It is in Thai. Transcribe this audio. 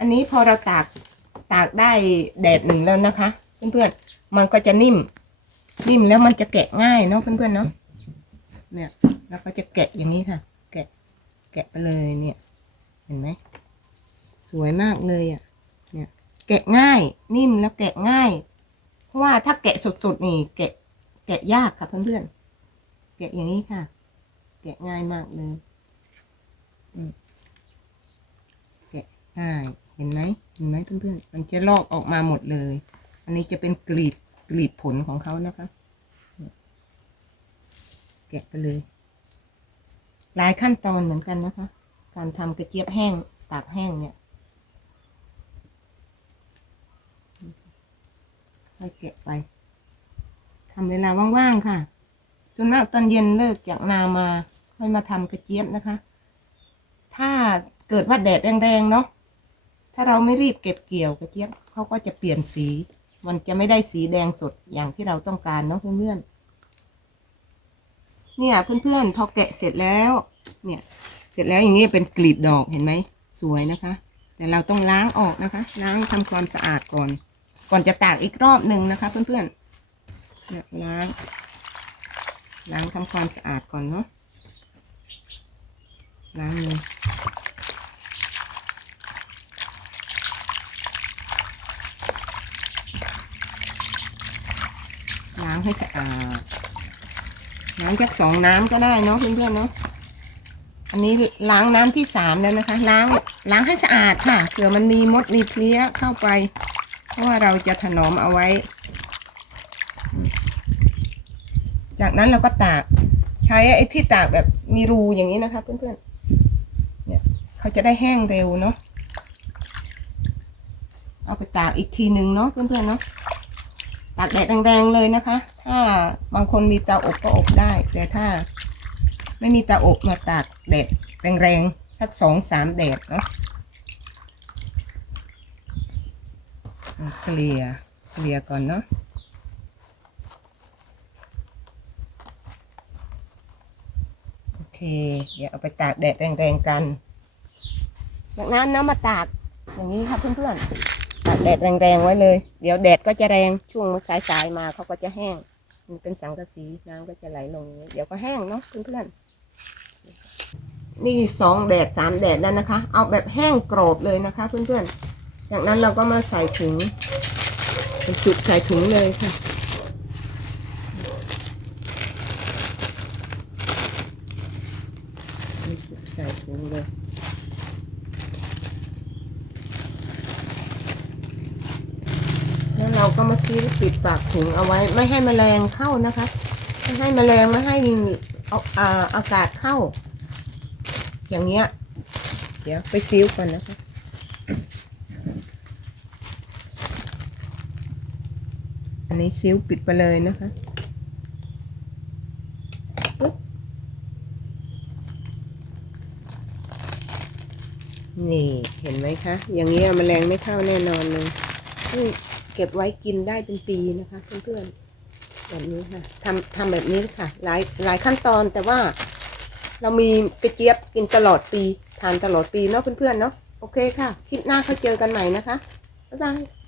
อันนี้พอเราตากตากได้แดดหนึ่งแล้วนะคะ เพื่อนๆ มันก็จะนิ่ม นิ่มแล้วมันจะแกะง่ายเนาะเพื่อนๆเนาะเนี่ยแล้วก็จะแกะอย่างนี้ค่ะ แกะแกะไปเลยเนี่ย เห็นไหมสวยมากเลยอะเนี่ยแกะง่ายนิ่มแล้วแกะง่าย เพราะว่าถ้าแกะสดๆนี่ แกะแกะยากค่ะเพื่อนๆแกะอย่างนี้ค่ะ แกะง่ายมากเลยอืมแกะง่าย ห็นไหมเห็นไหมเพื่อนๆมันจะลอกออกมาหมดเลย อันนี้จะเป็นกลีบกลีบผลของเขานะคะ แกะไปเลย หลายขั้นตอนเหมือนกันนะคะ การทำกระเจี๊ยบแห้งตากแห้งเนี่ยค่อยแกะไปทำเวลาว่างๆค่ะจนมาตอนเย็นเลิกจากนามา ค่อยมาทำกระเจี๊ยบนะคะ ถ้าเกิดว่าแดดแรงๆเนาะ ถ้าเราไม่รีบเก็บเกี่ยวกระเจี๊ยบเขาก็จะเปลี่ยนสี มันจะไม่ได้สีแดงสดอย่างที่เราต้องการเนาะเพื่อนๆเนี่ยเพื่อนๆพอแกะเสร็จแล้ว เนี่ย เสร็จแล้วอย่างนี้เป็นกลีบดอกเห็นไหมสวยนะคะ แต่เราต้องล้างออกนะคะ ล้างทำความสะอาดก่อน ก่อนจะตากอีกรอบหนึ่งนะคะ เพื่อนๆเนี่ยล้างล้างทำความสะอาดก่อนเนาะล้างเลยล้าง ให้สะอาดล้างจากสองน้ำก็ได้เนาะเพื่อนๆเนาะอันนี้ล้างน้ำที่สามแล้วนะคะ ล้างล้างให้สะอาดค่ะเผื่อมันมีมดมีเพลี้ยเข้าไป เพราะว่าเราจะถนอมเอาไว้ จากนั้นเราก็ตากใช้ไอ้ที่ตากแบบมีรูอย่างนี้นะคะเพื่อนๆเนี่ยเขาจะได้แห้งเร็วเนาะเอาไปตากอีกทีหนึ่งเนาะเพื่อนๆเนาะ ตากแดดแรงๆเลยนะคะ ถ้าบางคนมีเตาอบก็อบได้ แต่ถ้าไม่มีเตาอบมาตากแดดแรงๆสักสองสามแดดเนาะเกลี่ยเกลี่ยก่อนเนาะโอเค เดี๋ยวเอาไปตากแดดแรงๆกันจากนั้นเนาะมาตากอย่างนี้ค่ะเพื่อนๆ ตากแดดแรงๆไว้เลย เดี๋ยวแดดก็จะแรงช่วงสายๆมาเขาก็จะแห้ง มันเป็นสังกะสีน้ำก็จะไหลลง เดี๋ยวก็แห้งเนาะเพื่อนๆนี่สองแดดสามแดดแล้วนะคะ เอาแบบแห้งกรอบเลยนะคะ เพื่อนๆ จากนั้นเราก็มาใส่ถุงเป็นสุดใส่ถุงเลยค่ะใส่ถุงเลย แล้ว เราก็มาซีลปิดปากถุงเอาไว้ ไม่ให้แมลงเข้านะคะ ไม่ให้แมลงไม่ให้เอาอาอากาศเข้า อย่างเงี้ย เดี๋ยวไปซีลก่อนนะคะอันนี้ซีลปิดไปเลยนะคะนี่ เห็นไหมคะ อย่างเงี้ยแมลงไม่เข้าแน่นอนเลย เก็บไว้กินได้เป็นปีนะคะเพื่อนๆแบบนี้ค่ะทำทำแบบนี้ค่ะ หลายหลายขั้นตอนแต่ว่า เรามีกระเจี๊ยบกินตลอดปีทานตลอดปีเนาะเพื่อนๆเนาะโอเคค่ะ คลิปหน้าเขาเจอกันใหม่นะคะบ๊ายบาย